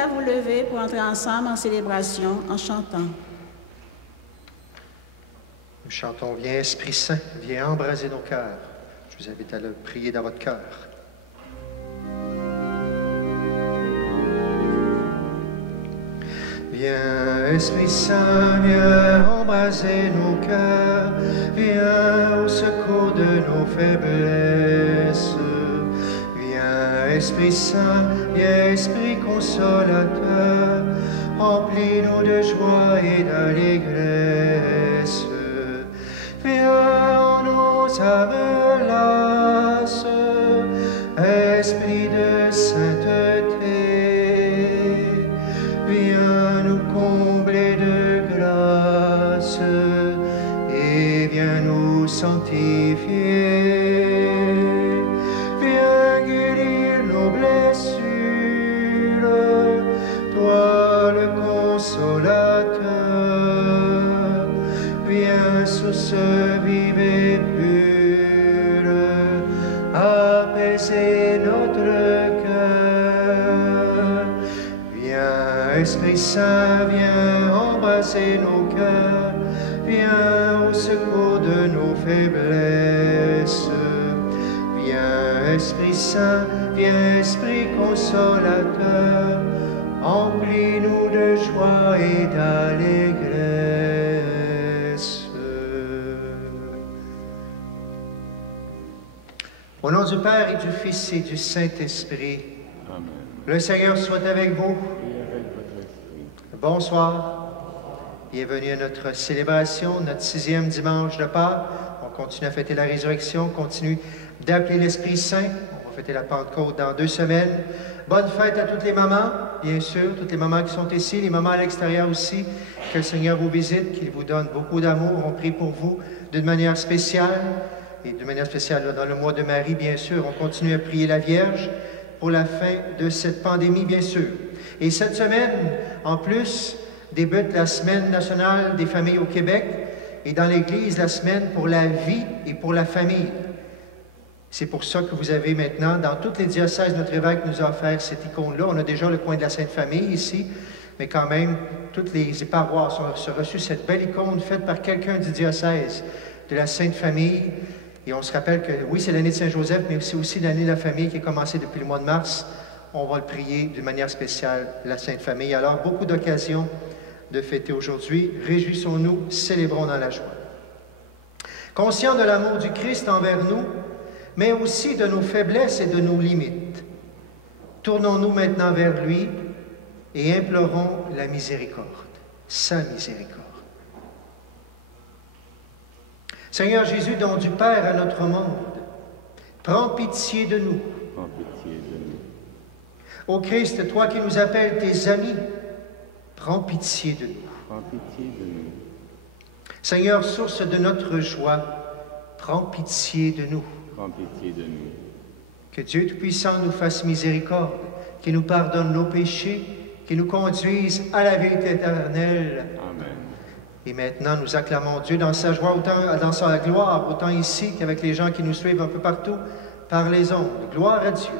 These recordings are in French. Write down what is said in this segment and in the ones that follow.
à vous lever pour entrer ensemble en célébration en chantant. Nous chantons « Viens Esprit Saint, viens embraser nos cœurs ». Je vous invite à le prier dans votre cœur. Viens Esprit Saint, viens embraser nos cœurs, viens au secours de nos faiblesses. Viens Esprit Saint, viens Esprit consolateur, remplis-nous de joie et d'allégresse. Viens en nos âmes lasses, Esprit de sainteté, viens nous combler de grâce et viens nous sanctifier. Viens guérir nos blessures, toi le consolateur. Viens source vive et pure, apaiser notre cœur. Viens Esprit Saint, viens embrasser nos cœurs, viens au secours de nos faiblesses. Viens Esprit Saint, viens Esprit consolateur, remplis-nous de joie et d'allégresse. Au nom du Père et du Fils et du Saint-Esprit, Amen. Le Seigneur soit avec vous. Et avec votre esprit. Bonsoir. Bienvenue à notre célébration, notre 6e dimanche de Pâques. On continue à fêter la résurrection, on continue d'appeler l'Esprit Saint. On va fêter la Pentecôte dans 2 semaines. Bonne fête à toutes les mamans, bien sûr, toutes les mamans qui sont ici, les mamans à l'extérieur aussi. Que le Seigneur vous visite, qu'il vous donne beaucoup d'amour. On prie pour vous d'une manière spéciale. Et d'une manière spéciale, dans le mois de Marie, bien sûr, on continue à prier la Vierge pour la fin de cette pandémie, bien sûr. Et cette semaine, en plus, débute la Semaine nationale des familles au Québec et dans l'Église, la Semaine pour la vie et pour la famille. C'est pour ça que vous avez maintenant, dans toutes les diocèses, notre évêque nous a offert cette icône-là. On a déjà le coin de la Sainte Famille ici, mais quand même, toutes les paroisses ont reçu cette belle icône faite par quelqu'un du diocèse de la Sainte Famille. Et on se rappelle que, oui, c'est l'année de Saint-Joseph, mais c'est aussi l'année de la famille qui a commencé depuis le mois de mars. On va le prier d'une manière spéciale, la Sainte Famille. Alors, beaucoup d'occasions de fêter aujourd'hui. Réjouissons-nous, célébrons dans la joie. Conscients de l'amour du Christ envers nous, mais aussi de nos faiblesses et de nos limites, tournons-nous maintenant vers lui et implorons la miséricorde, sa miséricorde. Seigneur Jésus, don du Père à notre monde, prends pitié de nous. Prends pitié de nous. Ô Christ, toi qui nous appelles tes amis, prends pitié de nous. Prends pitié de nous. Seigneur, source de notre joie, prends pitié de nous. Prends pitié de nous. Que Dieu Tout-Puissant nous fasse miséricorde, qu'il nous pardonne nos péchés, qu'il nous conduise à la vie éternelle. Amen. Et maintenant, nous acclamons Dieu dans sa joie, autant dans sa gloire, autant ici qu'avec les gens qui nous suivent un peu partout, par les ondes. Gloire à Dieu.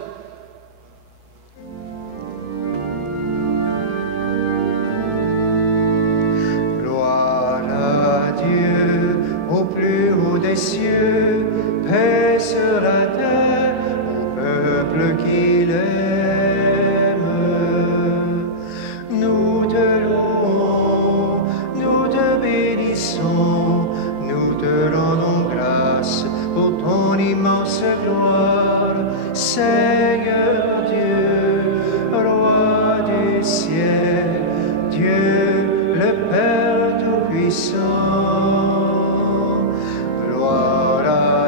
Gloire à Dieu, au plus haut des cieux, paix sur la terre, au peuple qu'il aime. Nous te louons, nous te bénissons, nous te rendons grâce pour ton immense gloire, Seigneur Dieu, roi du ciel, Dieu le Père Tout-Puissant. Gloire à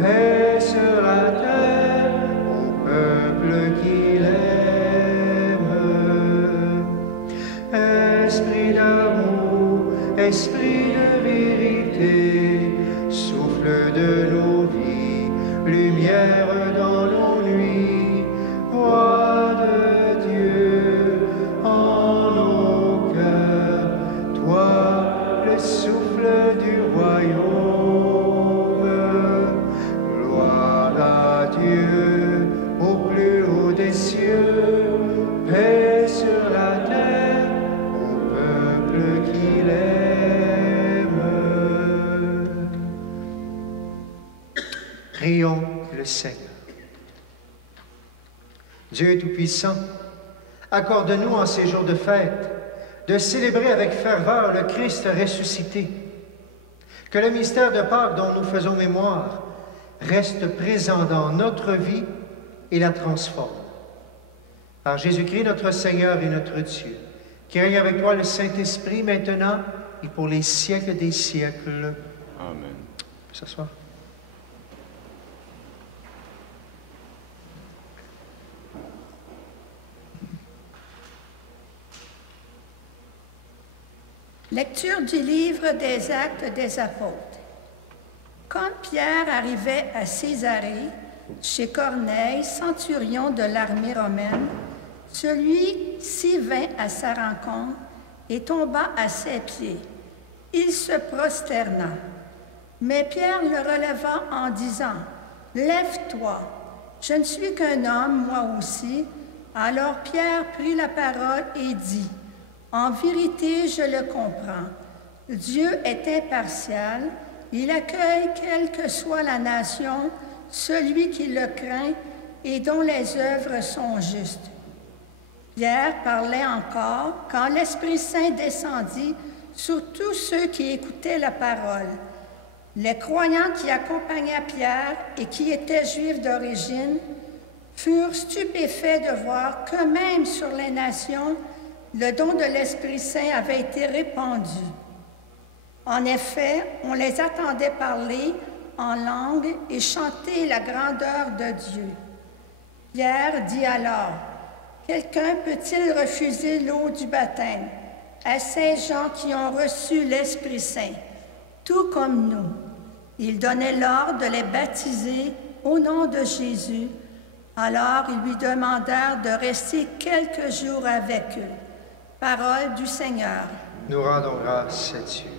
paix sur la terre au peuple qu'il aime. Esprit d'amour, esprit de vérité, souffle de nos vies, lumière dans nos nuits, voix de Dieu en nos cœurs, toi le souffle du royaume. Gloire à Dieu au plus haut des cieux, paix sur la terre au peuple qu'il aime. Prions le Seigneur. Dieu Tout-Puissant, accorde-nous en ces jours de fête de célébrer avec ferveur le Christ ressuscité. Que le mystère de Pâques dont nous faisons mémoire reste présent dans notre vie et la transforme. Par Jésus-Christ, notre Seigneur et notre Dieu, qui règne avec toi le Saint-Esprit maintenant et pour les siècles des siècles. Amen. S'asseoir. Lecture du livre des Actes des Apôtres. Quand Pierre arrivait à Césarée, chez Corneille, centurion de l'armée romaine, celui-ci vint à sa rencontre et tomba à ses pieds. Il se prosterna. Mais Pierre le releva en disant, « Lève-toi, je ne suis qu'un homme, moi aussi. » Alors Pierre prit la parole et dit, « En vérité, je le comprends. Dieu est impartial. Il accueille, quelle que soit la nation, celui qui le craint et dont les œuvres sont justes. » Pierre parlait encore quand l'Esprit Saint descendit sur tous ceux qui écoutaient la parole. Les croyants qui accompagnaient Pierre et qui étaient juifs d'origine furent stupéfaits de voir que même sur les nations, le don de l'Esprit Saint avait été répandu. En effet, on les attendait parler en langue et chanter la grandeur de Dieu. Pierre dit alors, « Quelqu'un peut-il refuser l'eau du baptême à ces gens qui ont reçu l'Esprit Saint, tout comme nous? » Il donnait l'ordre de les baptiser au nom de Jésus. Alors ils lui demandèrent de rester quelques jours avec eux. Parole du Seigneur. Nous rendons grâce à Dieu.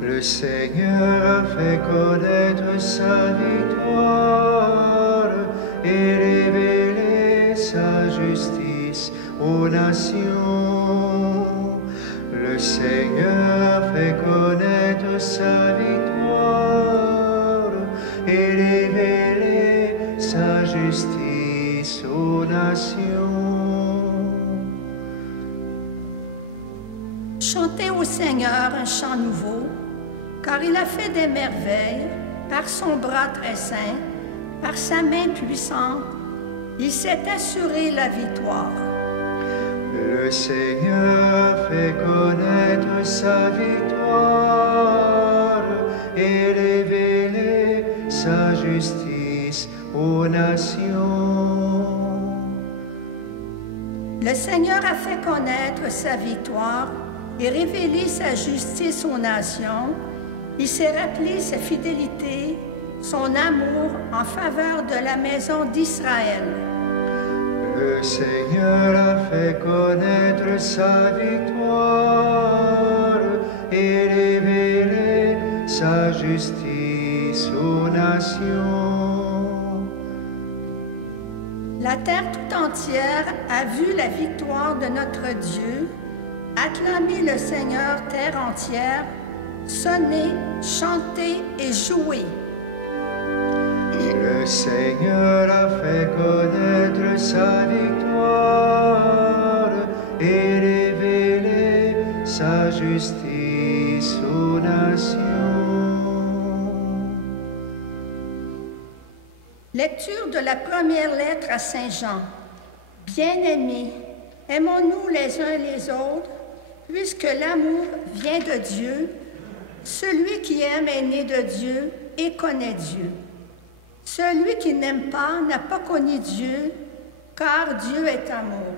Le Seigneur a fait connaître sa victoire et révélé sa justice aux nations. Le Seigneur a fait connaître sa victoire et révélé sa justice aux nations. Chantez au Seigneur un chant nouveau, car il a fait des merveilles par son bras très saint, par sa main puissante, il s'est assuré la victoire. Le Seigneur a fait connaître sa victoire et révélé sa justice aux nations. Le Seigneur a fait connaître sa victoire et révélé sa justice aux nations. Il s'est rappelé sa fidélité, son amour en faveur de la maison d'Israël. Le Seigneur a fait connaître sa victoire et révélé sa justice aux nations. La terre tout entière a vu la victoire de notre Dieu. Acclamez le Seigneur, terre entière. Sonnez, chantez et jouez. Le Seigneur a fait connaître sa victoire et révélé sa justice aux nations. Lecture de la première lettre à Saint Jean. Bien-aimés, aimons-nous les uns les autres, puisque l'amour vient de Dieu. Celui qui aime est né de Dieu et connaît Dieu. Celui qui n'aime pas n'a pas connu Dieu, car Dieu est amour.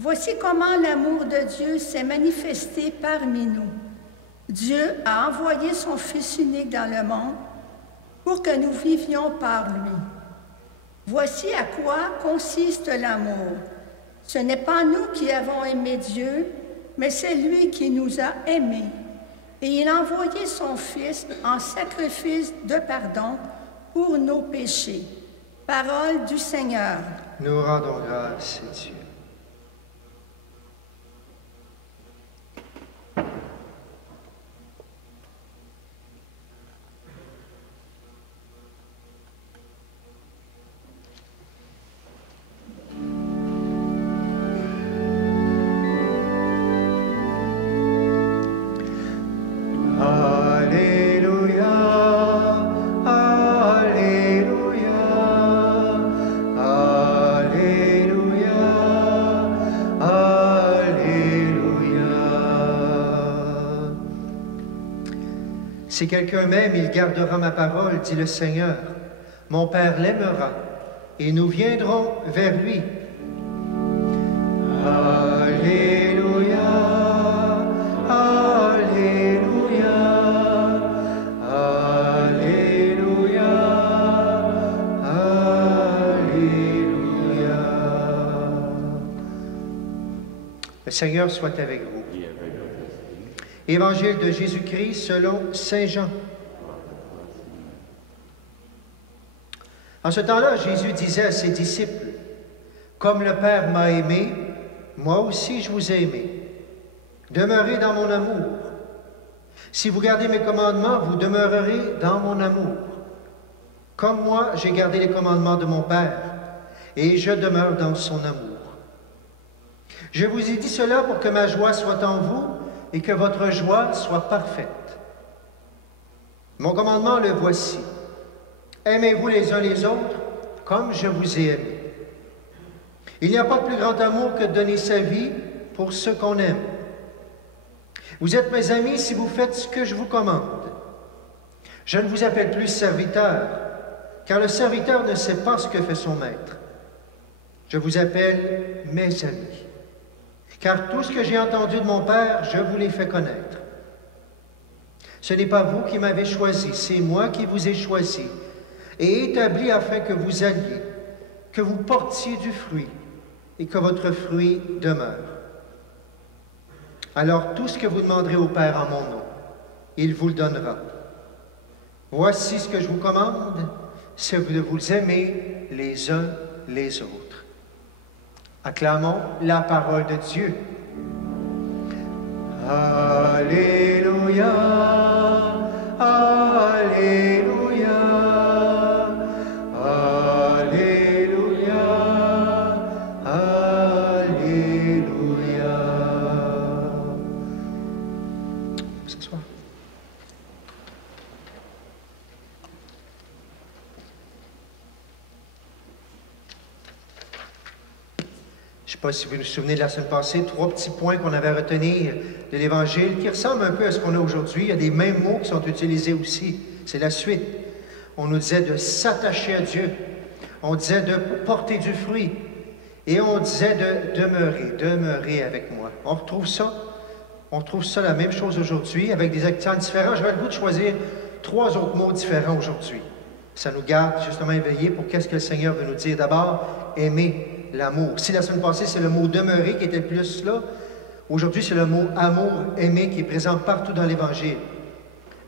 Voici comment l'amour de Dieu s'est manifesté parmi nous. Dieu a envoyé son Fils unique dans le monde pour que nous vivions par lui. Voici à quoi consiste l'amour. Ce n'est pas nous qui avons aimé Dieu, mais c'est lui qui nous a aimés. Et il a envoyé son Fils en sacrifice de pardon pour nos péchés. Parole du Seigneur. Nous rendons grâce à Dieu. Si quelqu'un m'aime, il gardera ma parole, dit le Seigneur. Mon Père l'aimera, et nous viendrons vers lui. Alléluia, Alléluia, Alléluia, Alléluia. Le Seigneur soit avec vous. Évangile de Jésus-Christ selon Saint Jean. En ce temps-là, Jésus disait à ses disciples, « Comme le Père m'a aimé, moi aussi je vous ai aimé. Demeurez dans mon amour. Si vous gardez mes commandements, vous demeurerez dans mon amour. Comme moi, j'ai gardé les commandements de mon Père, et je demeure dans son amour. Je vous ai dit cela pour que ma joie soit en vous, et que votre joie soit parfaite. Mon commandement, le voici. Aimez-vous les uns les autres comme je vous ai aimé. Il n'y a pas de plus grand amour que de donner sa vie pour ceux qu'on aime. Vous êtes mes amis si vous faites ce que je vous commande. Je ne vous appelle plus serviteur, car le serviteur ne sait pas ce que fait son maître. Je vous appelle mes amis. Car tout ce que j'ai entendu de mon Père, je vous l'ai fait connaître. Ce n'est pas vous qui m'avez choisi, c'est moi qui vous ai choisi et établi afin que vous alliez, que vous portiez du fruit et que votre fruit demeure. Alors tout ce que vous demanderez au Père en mon nom, il vous le donnera. Voici ce que je vous commande, c'est de vous aimer les uns les autres. Acclamons la parole de Dieu. Alléluia, Alléluia, Alléluia, Alléluia. S'asseoir. Je ne sais pas si vous vous souvenez de la semaine passée, 3 petits points qu'on avait à retenir de l'Évangile qui ressemblent un peu à ce qu'on a aujourd'hui. Il y a des mêmes mots qui sont utilisés aussi. C'est la suite. On nous disait de s'attacher à Dieu. On disait de porter du fruit. Et on disait de demeurer avec moi. On retrouve ça. On retrouve ça la même chose aujourd'hui avec des accents différents. J'avais le goût de choisir 3 autres mots différents aujourd'hui. Ça nous garde justement éveillés pour qu'est-ce que le Seigneur veut nous dire. D'abord, aimer. L'amour. Si la semaine passée, c'est le mot « demeurer » qui était le plus là, aujourd'hui, c'est le mot « amour »,« aimer » qui est présent partout dans l'Évangile.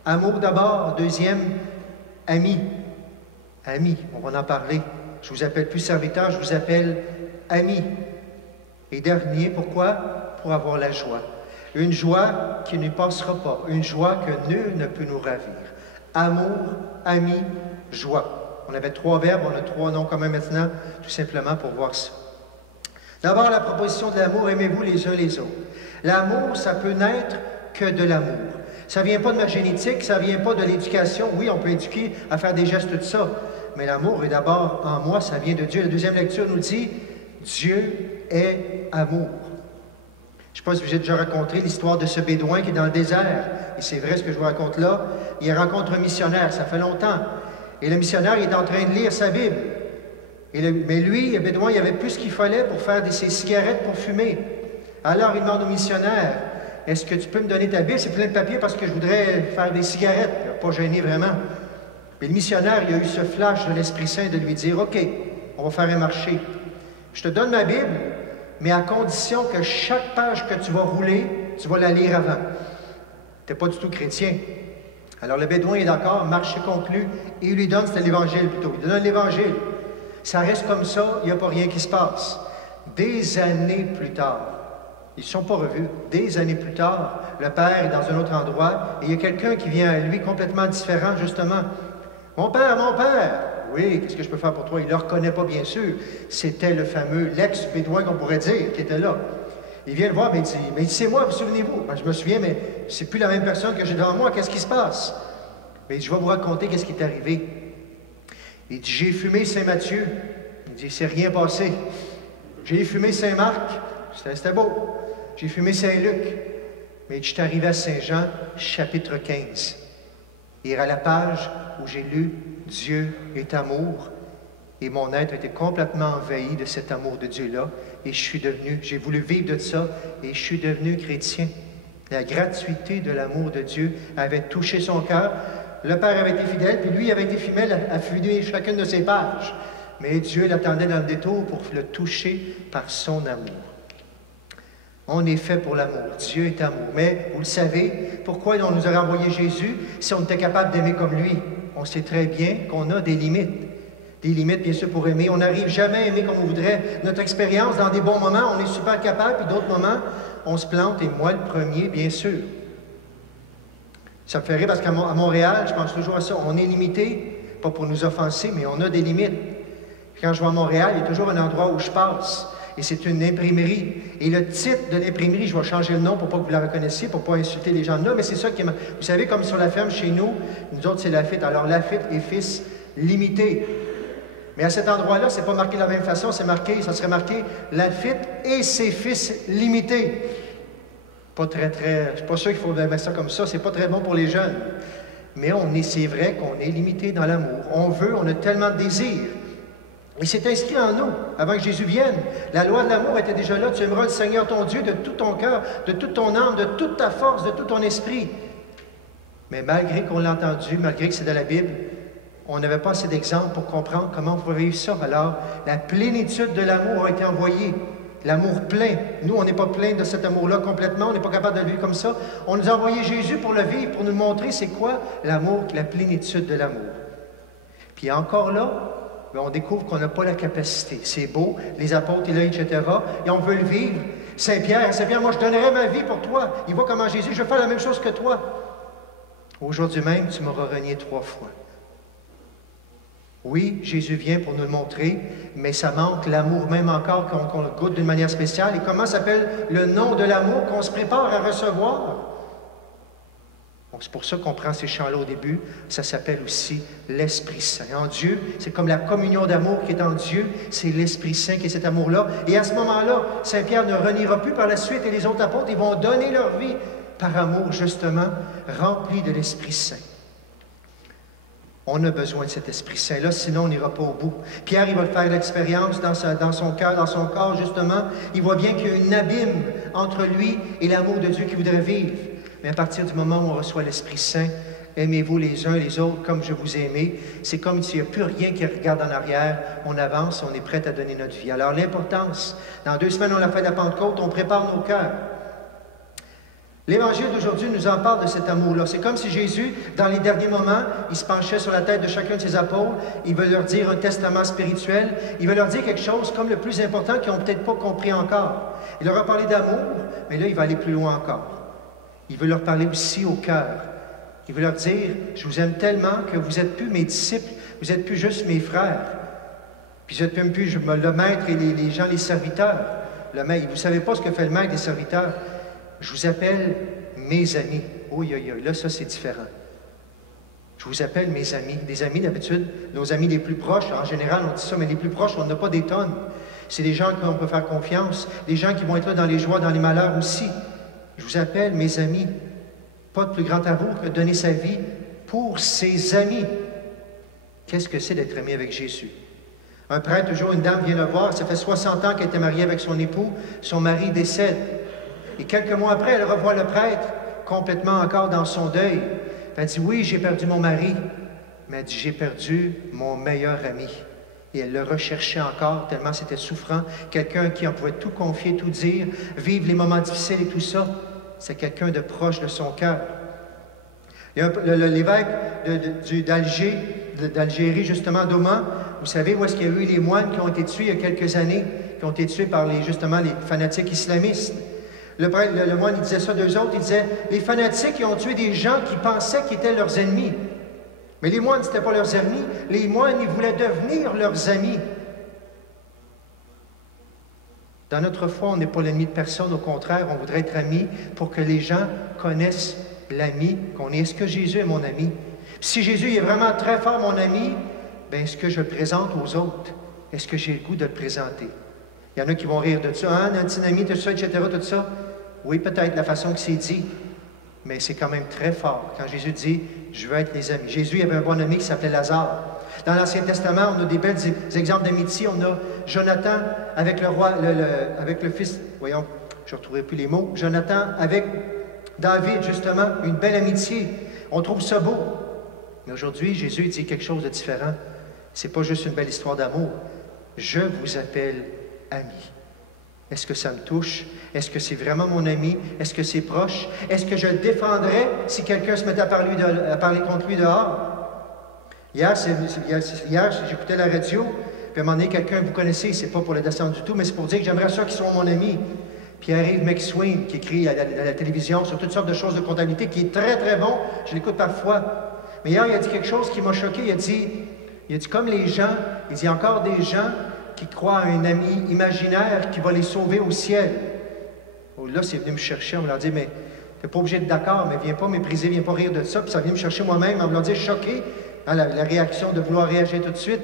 Amour d'abord. Deuxième, ami. Ami, on va en parler. Je ne vous appelle plus serviteur, je vous appelle ami. Et dernier, pourquoi? Pour avoir la joie. Une joie qui ne passera pas. Une joie que nul ne peut nous ravir. Amour, ami, joie. On avait 3 verbes, on a 3 noms communs maintenant, tout simplement pour voir ça. D'abord, la proposition de l'amour, aimez-vous les uns les autres. L'amour, ça peut naître que de l'amour. Ça ne vient pas de ma génétique, ça ne vient pas de l'éducation. Oui, on peut éduquer à faire des gestes, tout ça, mais l'amour est d'abord en moi, ça vient de Dieu. La deuxième lecture nous dit, Dieu est amour. Je ne sais pas si vous avez déjà raconté l'histoire de ce bédouin qui est dans le désert. Et c'est vrai ce que je vous raconte là. Il rencontre un missionnaire, ça fait longtemps. Et le missionnaire il est en train de lire sa Bible. Mais lui, le bédouin, il avait plus ce qu'il fallait pour faire ses cigarettes pour fumer. Alors il demande au missionnaire, est-ce que tu peux me donner ta Bible? C'est plein de papier parce que je voudrais faire des cigarettes. Il n'a pas gêné vraiment. Et le missionnaire, il a eu ce flash de l'Esprit Saint de lui dire, OK, on va faire un marché. Je te donne ma Bible, mais à condition que chaque page que tu vas rouler, tu vas la lire avant. Tu n'es pas du tout chrétien. Alors le bédouin est d'accord, marché conclu, et il lui donne, c'était l'Évangile plutôt, il lui donne l'Évangile. Ça reste comme ça, il n'y a pas rien qui se passe. Des années plus tard, ils ne sont pas revus, des années plus tard, le père est dans un autre endroit, et il y a quelqu'un qui vient à lui complètement différent, justement. Mon père, oui, qu'est-ce que je peux faire pour toi? Il ne le reconnaît pas, bien sûr. C'était le fameux, l'ex-bédouin qu'on pourrait dire, qui était là. Il vient le voir, mais il dit, c'est moi, vous souvenez-vous? Ben, je me souviens, mais c'est plus la même personne que j'ai devant moi, qu'est-ce qui se passe? Mais il dit, je vais vous raconter qu'est-ce qui est arrivé. Il dit, j'ai fumé Saint-Matthieu. Il dit, c'est rien passé. J'ai fumé Saint-Marc, c'était beau. J'ai fumé Saint-Luc. Mais je suis arrivé à Saint-Jean, chapitre 15. Et à la page où j'ai lu « Dieu est amour », et mon être était complètement envahi de cet amour de Dieu-là, et j'ai voulu vivre de ça, et je suis devenu chrétien. La gratuité de l'amour de Dieu avait touché son cœur. Le Père avait été fidèle, puis lui avait été fidèle à fumer chacune de ses pages. Mais Dieu l'attendait dans le détour pour le toucher par son amour. On est fait pour l'amour. Dieu est amour. Mais, vous le savez, pourquoi on nous aurait envoyé Jésus si on était capable d'aimer comme lui? On sait très bien qu'on a des limites. Des limites, bien sûr, pour aimer. On n'arrive jamais à aimer comme on voudrait. Notre expérience, dans des bons moments, on est super capable, puis d'autres moments, on se plante, et moi, le premier, bien sûr. Ça me fait rire parce qu'à Montréal, je pense toujours à ça. On est limité, pas pour nous offenser, mais on a des limites. Quand je vais à Montréal, il y a toujours un endroit où je passe. Et c'est une imprimerie. Et le titre de l'imprimerie, je vais changer le nom pour pas que vous la reconnaissiez, pour pas insulter les gens de là, mais c'est ça qui est... Vous savez, comme sur la ferme chez nous, nous autres, c'est Laffitte. Alors, Laffitte et Fils limité. Mais à cet endroit-là, c'est pas marqué de la même façon, ça serait marqué Laffitte et ses fils limités. Pas très, je suis pas sûr qu'il faut mettre ça comme ça, c'est pas très bon pour les jeunes. Mais c'est vrai qu'on est limité dans l'amour. On a tellement de désirs. Et c'est inscrit en nous, avant que Jésus vienne. La loi de l'amour était déjà là. Tu aimeras le Seigneur ton Dieu de tout ton cœur, de toute ton âme, de toute ta force, de tout ton esprit. Mais malgré qu'on l'a entendu, malgré que c'est de la Bible, on n'avait pas assez d'exemples pour comprendre comment on pouvait vivre ça. Alors, la plénitude de l'amour a été envoyée. L'amour plein. Nous, on n'est pas plein de cet amour-là complètement. On n'est pas capable de le vivre comme ça. On nous a envoyé Jésus pour le vivre, pour nous montrer c'est quoi l'amour, la plénitude de l'amour. Puis encore là, on découvre qu'on n'a pas la capacité. C'est beau, les apôtres, là, etc. Et on veut le vivre. Saint-Pierre, moi, je donnerais ma vie pour toi. Il voit comment Jésus, je vais faire la même chose que toi. Aujourd'hui même, tu m'auras renié 3 fois. Oui, Jésus vient pour nous le montrer, mais ça manque l'amour même encore qu'on le goûte d'une manière spéciale. Et comment s'appelle le nom de l'amour qu'on se prépare à recevoir? Donc, c'est pour ça qu'on prend ces chants-là au début. Ça s'appelle aussi l'Esprit Saint. En Dieu, c'est comme la communion d'amour qui est en Dieu. C'est l'Esprit Saint qui est cet amour-là. Et à ce moment-là, Saint-Pierre ne reniera plus par la suite et les autres apôtres, ils vont donner leur vie par amour, justement, rempli de l'Esprit Saint. On a besoin de cet Esprit Saint-là, sinon on n'ira pas au bout. Pierre, il va faire l'expérience dans son cœur, dans son corps, justement. Il voit bien qu'il y a un abîme entre lui et l'amour de Dieu qu'il voudrait vivre. Mais à partir du moment où on reçoit l'Esprit Saint, aimez-vous les uns les autres comme je vous ai aimé. C'est comme s'il n'y a plus rien qui regarde en arrière. On avance, on est prêt à donner notre vie. Alors l'importance, dans 2 semaines, on a fait la Pentecôte, on prépare nos cœurs. L'Évangile d'aujourd'hui nous en parle de cet amour-là. C'est comme si Jésus, dans les derniers moments, il se penchait sur la tête de chacun de ses apôtres. Il veut leur dire un testament spirituel. Il veut leur dire quelque chose comme le plus important qu'ils n'ont peut-être pas compris encore. Il leur a parlé d'amour, mais là, il va aller plus loin encore. Il veut leur parler aussi au cœur. Il veut leur dire, je vous aime tellement que vous n'êtes plus mes disciples, vous n'êtes plus juste mes frères. Puis vous n'êtes même plus le maître et les gens, les serviteurs. Le maître, vous ne savez pas ce que fait le maître des serviteurs. Je vous appelle mes amis. Oui, là, ça, c'est différent. Je vous appelle mes amis. Des amis, d'habitude, nos amis les plus proches, en général, on dit ça, mais les plus proches, on n'a pas des tonnes. C'est des gens qui on peut faire confiance, des gens qui vont être là dans les joies, dans les malheurs aussi. Je vous appelle mes amis. Pas de plus grand amour que de donner sa vie pour ses amis. Qu'est-ce que c'est d'être ami avec Jésus? Un prêtre, un jour, une dame vient le voir, ça fait 60 ans qu'elle était mariée avec son époux, son mari décède. Et quelques mois après, elle revoit le prêtre, complètement encore dans son deuil. Elle dit, oui, j'ai perdu mon mari, mais elle dit, j'ai perdu mon meilleur ami. Et elle le recherchait encore, tellement c'était souffrant. Quelqu'un qui en pouvait tout confier, tout dire, vivre les moments difficiles et tout ça, c'est quelqu'un de proche de son cœur. Il y a l'évêque d'Algérie, justement, d'Oman, vous savez où est-ce qu'il y a eu les moines qui ont été tués il y a quelques années, qui ont été tués par justement les fanatiques islamistes. Le moine, il disait ça d'eux autres, il disait, les fanatiques, ils ont tué des gens qui pensaient qu'ils étaient leurs ennemis. Mais les moines, ce n'étaient pas leurs ennemis. Les moines, ils voulaient devenir leurs amis. Dans notre foi, on n'est pas l'ennemi de personne. Au contraire, on voudrait être amis pour que les gens connaissent l'ami qu'on est. Est-ce que Jésus est mon ami? Puis si Jésus est vraiment très fort mon ami, bien, est-ce que je le présente aux autres? Est-ce que j'ai le goût de le présenter? Il y en a qui vont rire de ça. Ah, notre ami, tout ça, etc., tout ça. Oui, peut-être la façon que c'est dit, mais c'est quand même très fort. Quand Jésus dit, je veux être les amis. Jésus avait un bon ami qui s'appelait Lazare. Dans l'Ancien Testament, on a des belles exemples d'amitié. On a Jonathan avec le roi, avec le fils, voyons, je ne retrouverai plus les mots. Jonathan avec David, justement, une belle amitié. On trouve ça beau. Mais aujourd'hui, Jésus dit quelque chose de différent. Ce n'est pas juste une belle histoire d'amour. Je vous appelle ami. Est-ce que ça me touche? Est-ce que c'est vraiment mon ami? Est-ce que c'est proche? Est-ce que je le défendrais si quelqu'un se mettait à parler contre lui dehors? Hier, j'écoutais la radio, puis à un moment donné, quelqu'un, vous connaissez, c'est pas pour le descendre du tout, mais c'est pour dire que j'aimerais ça qu'ils soient mon ami. Pierre-Yves McSween, qui écrit à la télévision sur toutes sortes de choses de comptabilité, qui est très, très bon. Je l'écoute parfois. Mais hier, il a dit quelque chose qui m'a choqué. Il a dit, comme les gens, il dit encore des gens qui croient à un ami imaginaire qui va les sauver au ciel. Oh, là, c'est venu me chercher, on me l'a dit, mais tu n'es pas obligé d'être d'accord, mais viens pas mépriser, viens pas rire de ça. Puis ça vient me chercher moi-même, on me l'a dit, choqué, hein, la réaction de vouloir réagir tout de suite.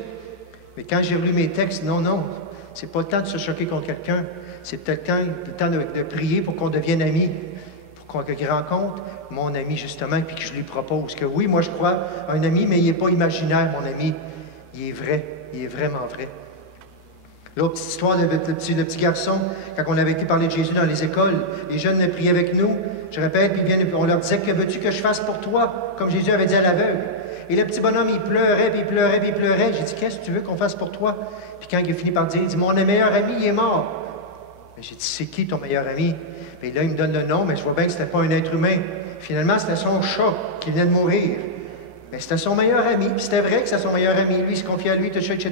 Mais quand j'ai relu mes textes, non, c'est pas le temps de se choquer contre quelqu'un. C'est peut-être le temps de prier pour qu'on devienne amis, pour qu'il rencontre mon ami, justement, puis que je lui propose que oui, moi je crois à un ami, mais il n'est pas imaginaire, mon ami. Il est vrai, il est vraiment vrai. L'autre petite histoire, le petit garçon, quand on avait été parler de Jésus dans les écoles, les jeunes priaient avec nous, je répète, puis on leur disait, que veux-tu que je fasse pour toi? Comme Jésus avait dit à l'aveugle. Et le petit bonhomme, il pleurait, puis il pleurait, puis il pleurait. J'ai dit, qu'est-ce que tu veux qu'on fasse pour toi? Puis quand il a fini par dire, il dit, mon meilleur ami, il est mort. J'ai dit, c'est qui ton meilleur ami? Puis là, il me donne le nom, mais je vois bien que ce n'était pas un être humain. Finalement, c'était son chat qui venait de mourir. Mais c'était son meilleur ami. Puis c'était vrai que c'était son meilleur ami. Lui, il se confiait à lui, tout ça, etc.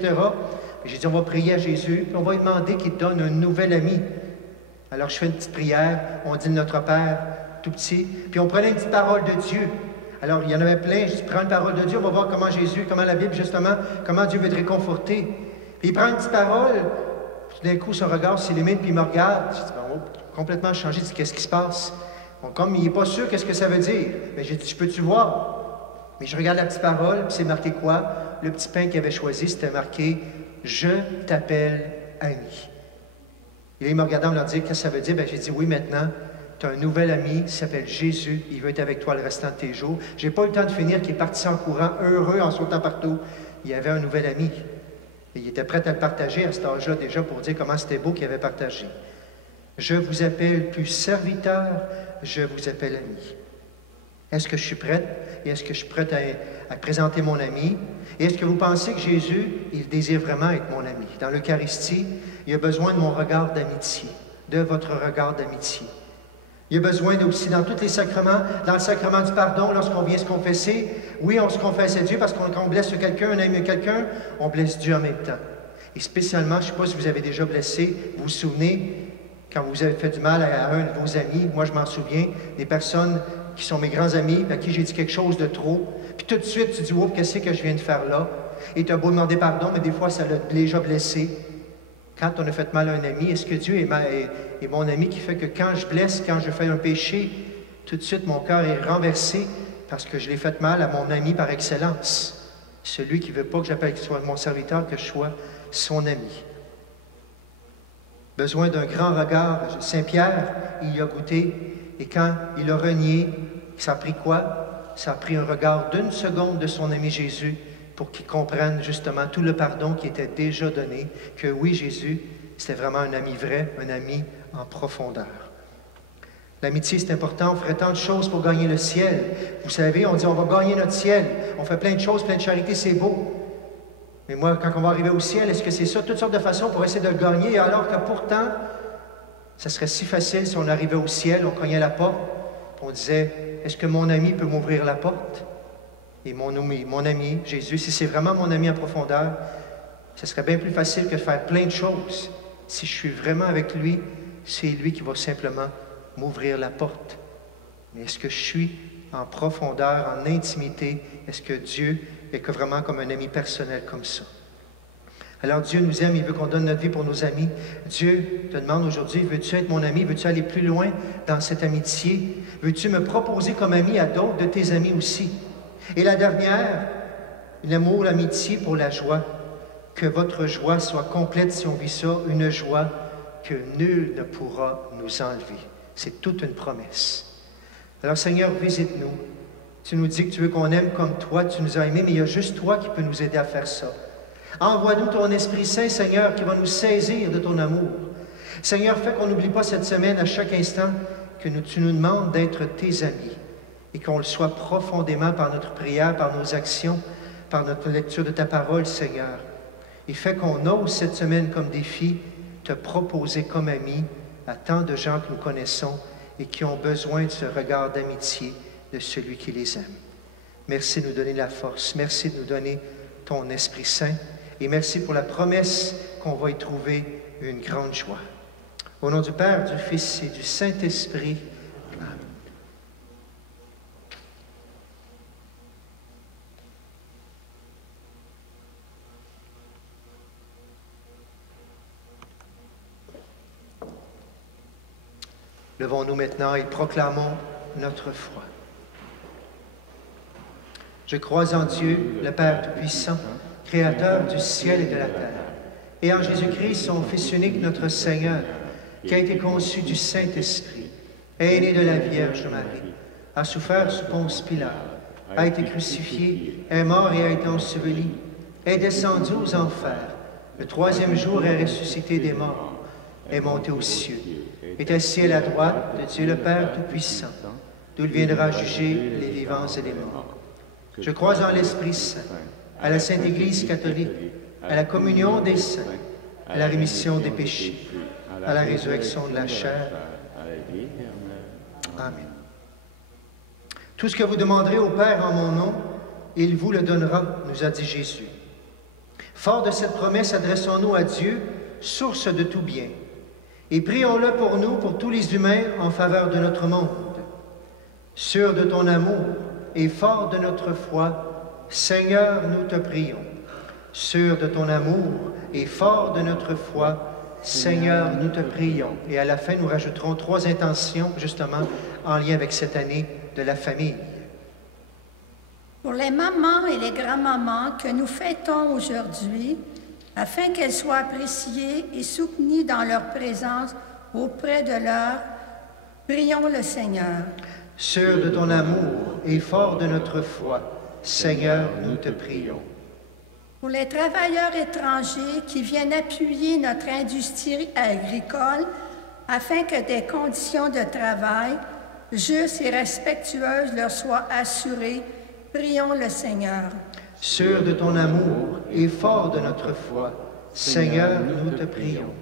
Puis j'ai dit, on va prier à Jésus, puis on va lui demander qu'il te donne un nouvel ami. Alors, je fais une petite prière. On dit Notre Père, tout petit. Puis on prenait une petite parole de Dieu. Alors, il y en avait plein. Je dis, prends une parole de Dieu. On va voir comment Jésus, comment la Bible, justement, comment Dieu veut te réconforter. Puis il prend une petite parole. Tout d'un coup, son regard s'illumine, puis il me regarde. Je dis, bon, complètement changé. Je dis, qu'est-ce qui se passe? Bon, comme il n'est pas sûr, qu'est-ce que ça veut dire? Bien, j'ai dit, peux-tu voir? Mais je regarde la petite parole, puis c'est marqué quoi? Le petit pain qu'il avait choisi, c'était marqué, je t'appelle ami. Et là, il me regardait en me disant, qu'est-ce que ça veut dire? Bien, j'ai dit, oui, maintenant, tu as un nouvel ami, il s'appelle Jésus, il veut être avec toi le restant de tes jours. Je n'ai pas eu le temps de finir, qu'il est parti en courant, heureux, en sautant partout. Il y avait un nouvel ami. Et il était prêt à le partager à cet âge-là déjà pour dire comment c'était beau qu'il avait partagé. Je vous appelle plus serviteur, je vous appelle ami. Est-ce que je suis prête? Et est-ce que je suis prête à présenter mon ami? Et est-ce que vous pensez que Jésus, il désire vraiment être mon ami? Dans l'Eucharistie, il a besoin de mon regard d'amitié, de votre regard d'amitié. Il a besoin aussi dans tous les sacrements, dans le sacrement du pardon, lorsqu'on vient se confesser. Oui, on se confesse à Dieu parce qu'on quand on blesse quelqu'un, on aime quelqu'un, on blesse Dieu en même temps. Et spécialement, je ne sais pas si vous avez déjà blessé, vous vous souvenez, quand vous avez fait du mal à un de vos amis, moi je m'en souviens, des personnes qui sont mes grands amis, à qui j'ai dit quelque chose de trop, puis tout de suite tu dis, oh, qu'est-ce que je viens de faire là? Et tu as beau demander pardon, mais des fois ça l'a déjà blessé. Quand on a fait mal à un ami, est-ce que Dieu est mon ami qui fait que quand je blesse, quand je fais un péché, tout de suite mon cœur est renversé, parce que je l'ai fait mal à mon ami par excellence. Celui qui ne veut pas que j'appelle qu'il soit mon serviteur, que je sois son ami. Besoin d'un grand regard. Saint-Pierre, il y a goûté, et quand il a renié, ça a pris quoi? Ça a pris un regard d'une seconde de son ami Jésus pour qu'il comprenne justement tout le pardon qui était déjà donné, que oui, Jésus, c'était vraiment un ami vrai, un ami en profondeur. L'amitié, c'est important. On ferait tant de choses pour gagner le ciel. Vous savez, on dit on va gagner notre ciel. On fait plein de choses, plein de charités, c'est beau. Mais moi, quand on va arriver au ciel, est-ce que c'est ça? Toutes sortes de façons pour essayer de le gagner, alors que pourtant, ça serait si facile si on arrivait au ciel, on cognait la porte, on disait, est-ce que mon ami peut m'ouvrir la porte? Et mon ami, Jésus, si c'est vraiment mon ami en profondeur, ce serait bien plus facile que de faire plein de choses. Si je suis vraiment avec lui, c'est lui qui va simplement m'ouvrir la porte. Mais est-ce que je suis en profondeur, en intimité? Est-ce que Dieu est vraiment comme un ami personnel comme ça? Alors Dieu nous aime, il veut qu'on donne notre vie pour nos amis. Dieu te demande aujourd'hui, veux-tu être mon ami? Veux-tu aller plus loin dans cette amitié? Veux-tu me proposer comme ami à d'autres de tes amis aussi? Et la dernière, l'amour, l'amitié pour la joie. Que votre joie soit complète si on vit ça, une joie que nul ne pourra nous enlever. C'est toute une promesse. Alors Seigneur, visite-nous. Tu nous dis que tu veux qu'on aime comme toi, tu nous as aimés, mais il y a juste toi qui peux nous aider à faire ça. Envoie-nous ton Esprit Saint, Seigneur, qui va nous saisir de ton amour. Seigneur, fais qu'on n'oublie pas cette semaine, à chaque instant, que tu nous demandes d'être tes amis et qu'on le soit profondément par notre prière, par nos actions, par notre lecture de ta parole, Seigneur. Et fais qu'on ose cette semaine comme défi te proposer comme ami à tant de gens que nous connaissons et qui ont besoin de ce regard d'amitié de celui qui les aime. Merci de nous donner la force. Merci de nous donner ton Esprit Saint. Et merci pour la promesse qu'on va y trouver une grande joie. Au nom du Père, du Fils et du Saint-Esprit. Amen. Levons-nous maintenant et proclamons notre foi. Je crois en Dieu, le Père Tout-Puissant, Créateur du ciel et de la terre, et en Jésus-Christ, son Fils unique, notre Seigneur, qui a été conçu du Saint-Esprit, est né de la Vierge Marie, a souffert sous Ponce Pilate, a été crucifié, est mort et a été enseveli, est descendu aux enfers, le troisième jour est ressuscité des morts, est monté aux cieux, est assis à la droite de Dieu le Père Tout-Puissant, d'où il viendra juger les vivants et les morts. Je crois en l'Esprit Saint, à la Sainte Église catholique, à la communion des saints, à la rémission des péchés, à la résurrection de la chair. Amen. Tout ce que vous demanderez au Père en mon nom, il vous le donnera, nous a dit Jésus. Fort de cette promesse, adressons-nous à Dieu, source de tout bien, et prions-le pour nous, pour tous les humains, en faveur de notre monde. Sûr de ton amour et fort de notre foi, Seigneur, nous te prions. Sûr de ton amour et fort de notre foi, Seigneur, nous te prions. Et à la fin, nous rajouterons 3 intentions, justement, en lien avec cette année de la famille. Pour les mamans et les grands-mamans que nous fêtons aujourd'hui, afin qu'elles soient appréciées et soutenues dans leur présence auprès de leur, prions le Seigneur. Sûr de ton amour et fort de notre foi, Seigneur, nous te prions. Pour les travailleurs étrangers qui viennent appuyer notre industrie agricole afin que des conditions de travail justes et respectueuses leur soient assurées, prions le Seigneur. Sûr de ton amour et fort de notre foi, Seigneur, nous te prions.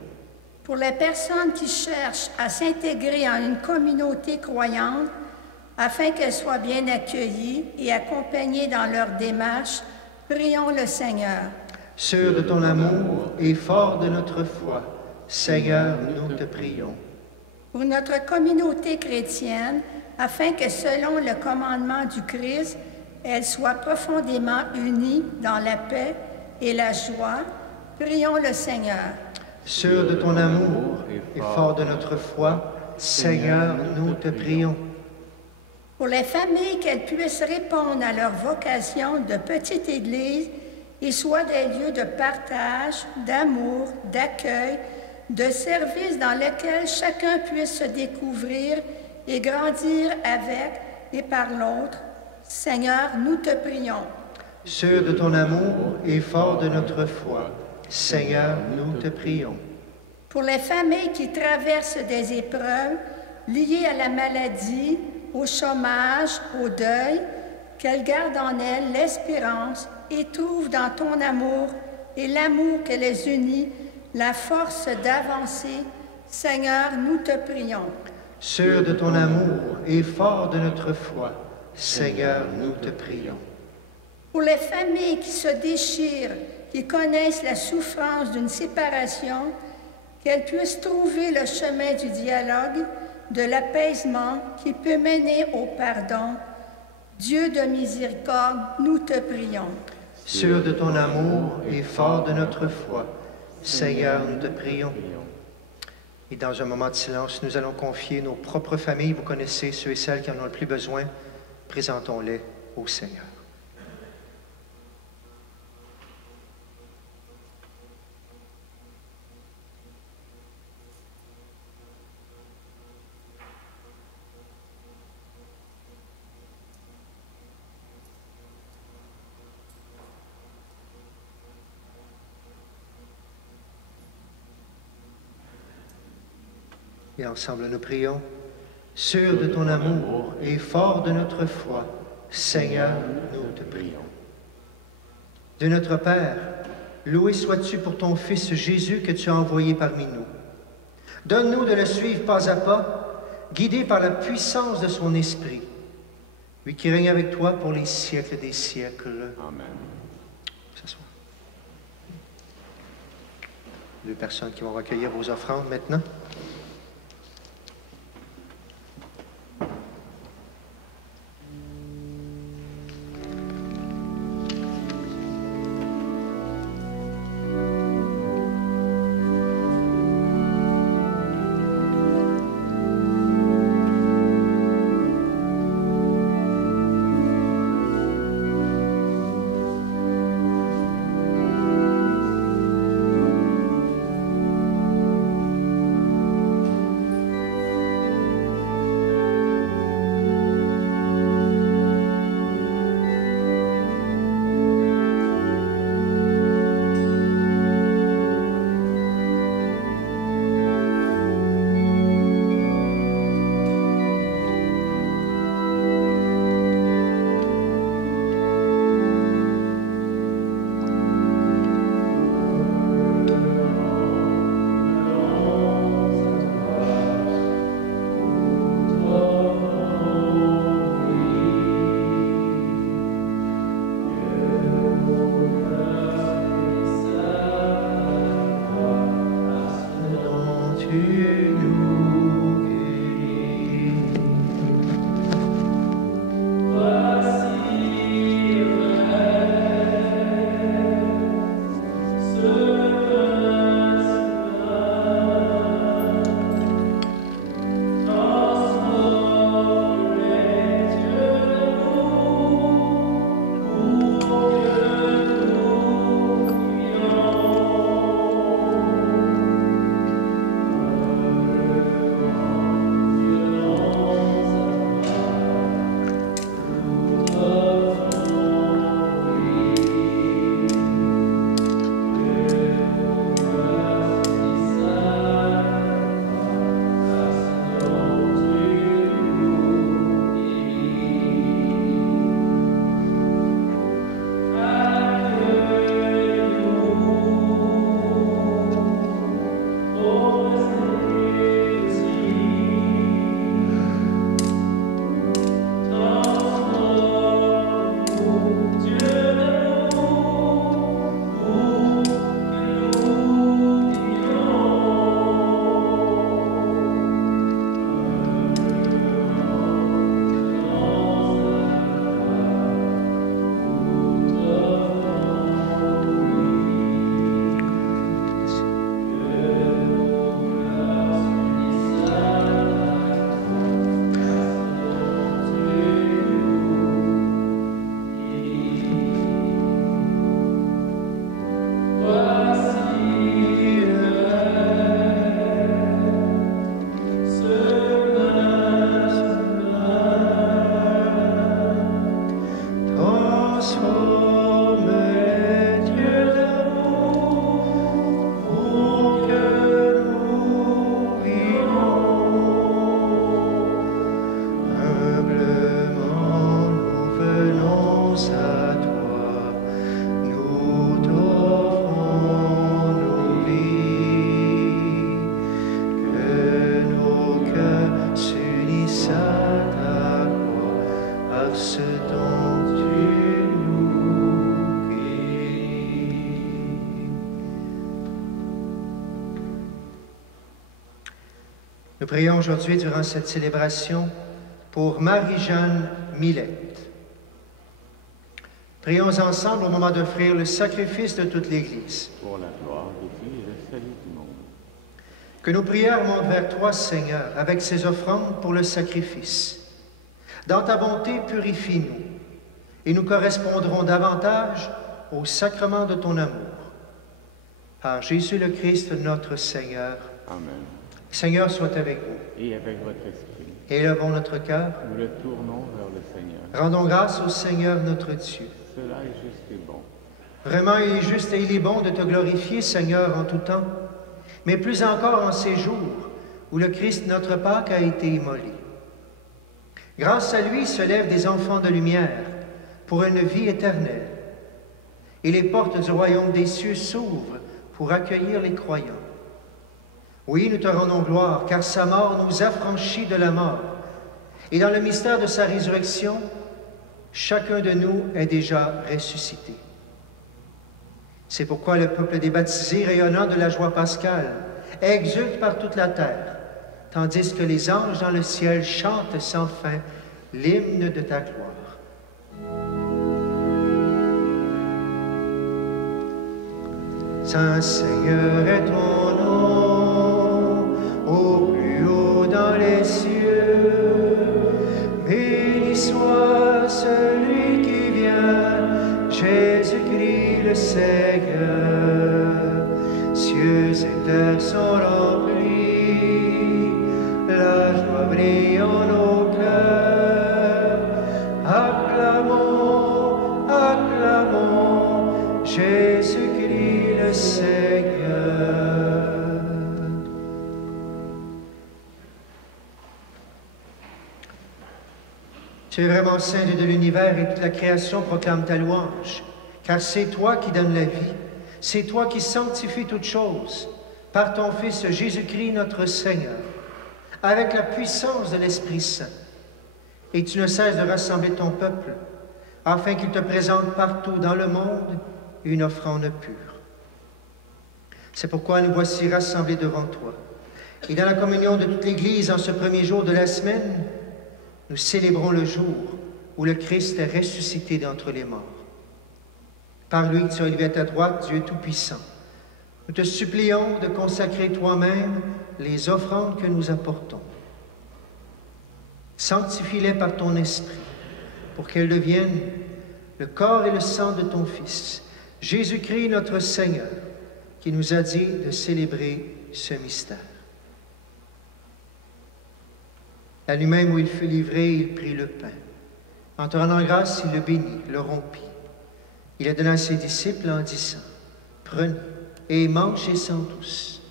Pour les personnes qui cherchent à s'intégrer en une communauté croyante, afin qu'elles soient bien accueillies et accompagnées dans leur démarche, prions le Seigneur. Sûr de ton amour et fort de notre foi, Seigneur, nous te prions. Pour notre communauté chrétienne, afin que selon le commandement du Christ, elle soit profondément unie dans la paix et la joie, prions le Seigneur. Sûr de ton amour et fort de notre foi, Seigneur, nous te prions. Pour les familles, qu'elles puissent répondre à leur vocation de petite Église et soient des lieux de partage, d'amour, d'accueil, de service dans lesquels chacun puisse se découvrir et grandir avec et par l'autre. Seigneur, nous te prions. Sûr de ton amour et fort de notre foi, Seigneur, nous te prions. Pour les familles qui traversent des épreuves liées à la maladie, au chômage, au deuil, qu'elles gardent en elles l'espérance et trouvent dans ton amour et l'amour qui les unit la force d'avancer. Seigneur, nous te prions. Sûr de ton amour et fort de notre foi, Seigneur, nous te prions. Pour les familles qui se déchirent, qui connaissent la souffrance d'une séparation, qu'elles puissent trouver le chemin du dialogue, de l'apaisement qui peut mener au pardon. Dieu de miséricorde, nous te prions. Sûr de ton amour et fort de notre foi, Seigneur, nous te prions. Et dans un moment de silence, nous allons confier nos propres familles. Vous connaissez ceux et celles qui en ont le plus besoin. Présentons-les au Seigneur. Et ensemble nous prions. Sûr de ton amour et fort de notre foi, Seigneur, nous te prions. De notre Père, loué sois-tu pour ton Fils Jésus que tu as envoyé parmi nous. Donne-nous de le suivre pas à pas, guidé par la puissance de son Esprit, lui qui règne avec toi pour les siècles des siècles. Amen. S'asseoir. Deux personnes qui vont recueillir vos offrandes maintenant. Nous prions aujourd'hui durant cette célébration pour Marie-Jeanne Millette. Prions ensemble au moment d'offrir le sacrifice de toute l'Église. Pour la gloire de Dieu et le salut du monde. Que nos prières montent vers toi, Seigneur, avec ces offrandes pour le sacrifice. Dans ta bonté, purifie-nous, et nous correspondrons davantage au sacrement de ton amour. Par Jésus le Christ, notre Seigneur. Amen. Seigneur, soit avec vous. Et avec votre esprit, Élevons notre cœur. nous le tournons vers le Seigneur. Rendons grâce au Seigneur notre Dieu. Cela est juste et bon. Vraiment, il est juste et il est bon de te glorifier, Seigneur, en tout temps, mais plus encore en ces jours où le Christ, notre Pâque, a été immolé. Grâce à lui se lèvent des enfants de lumière pour une vie éternelle, et les portes du royaume des cieux s'ouvrent pour accueillir les croyants. Oui, nous te rendons gloire, car sa mort nous affranchit de la mort, et dans le mystère de sa résurrection, chacun de nous est déjà ressuscité. C'est pourquoi le peuple des baptisés, rayonnant de la joie pascale, exulte par toute la terre, tandis que les anges dans le ciel chantent sans fin l'hymne de ta gloire. Saint Seigneur est ton nom, au plus haut dans les cieux. Béni soit celui qui vient, Jésus-Christ le Seigneur. Cieux et terre sont remplis, la joie brille en nos cœurs. Acclamons, acclamons, Jésus-Christ le Seigneur. Tu es vraiment saint Dieu de l'univers et toute la création proclame ta louange, car c'est toi qui donnes la vie, c'est toi qui sanctifies toutes choses, par ton Fils Jésus-Christ notre Seigneur, avec la puissance de l'Esprit Saint. Et tu ne cesses de rassembler ton peuple, afin qu'il te présente partout dans le monde une offrande pure. C'est pourquoi nous voici rassemblés devant toi. Et dans la communion de toute l'Église, en ce premier jour de la semaine, nous célébrons le jour où le Christ est ressuscité d'entre les morts. Par lui, tu as élevé à ta droite, Dieu Tout-Puissant. Nous te supplions de consacrer toi-même les offrandes que nous apportons. Sanctifie-les par ton esprit, pour qu'elles deviennent le corps et le sang de ton Fils, Jésus-Christ notre Seigneur, qui nous a dit de célébrer ce mystère. La nuit même où il fut livré, il prit le pain. En te rendant grâce, il le bénit, le rompit. Il le donna à ses disciples en disant, « Prenez et mangez-en tous.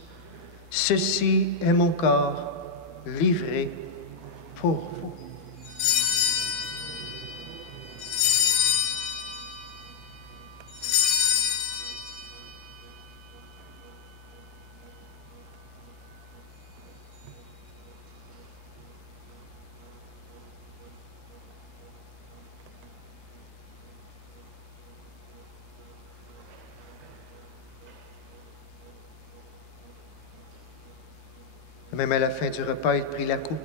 Ceci est mon corps livré pour vous. » Même à la fin du repas, il prit la coupe.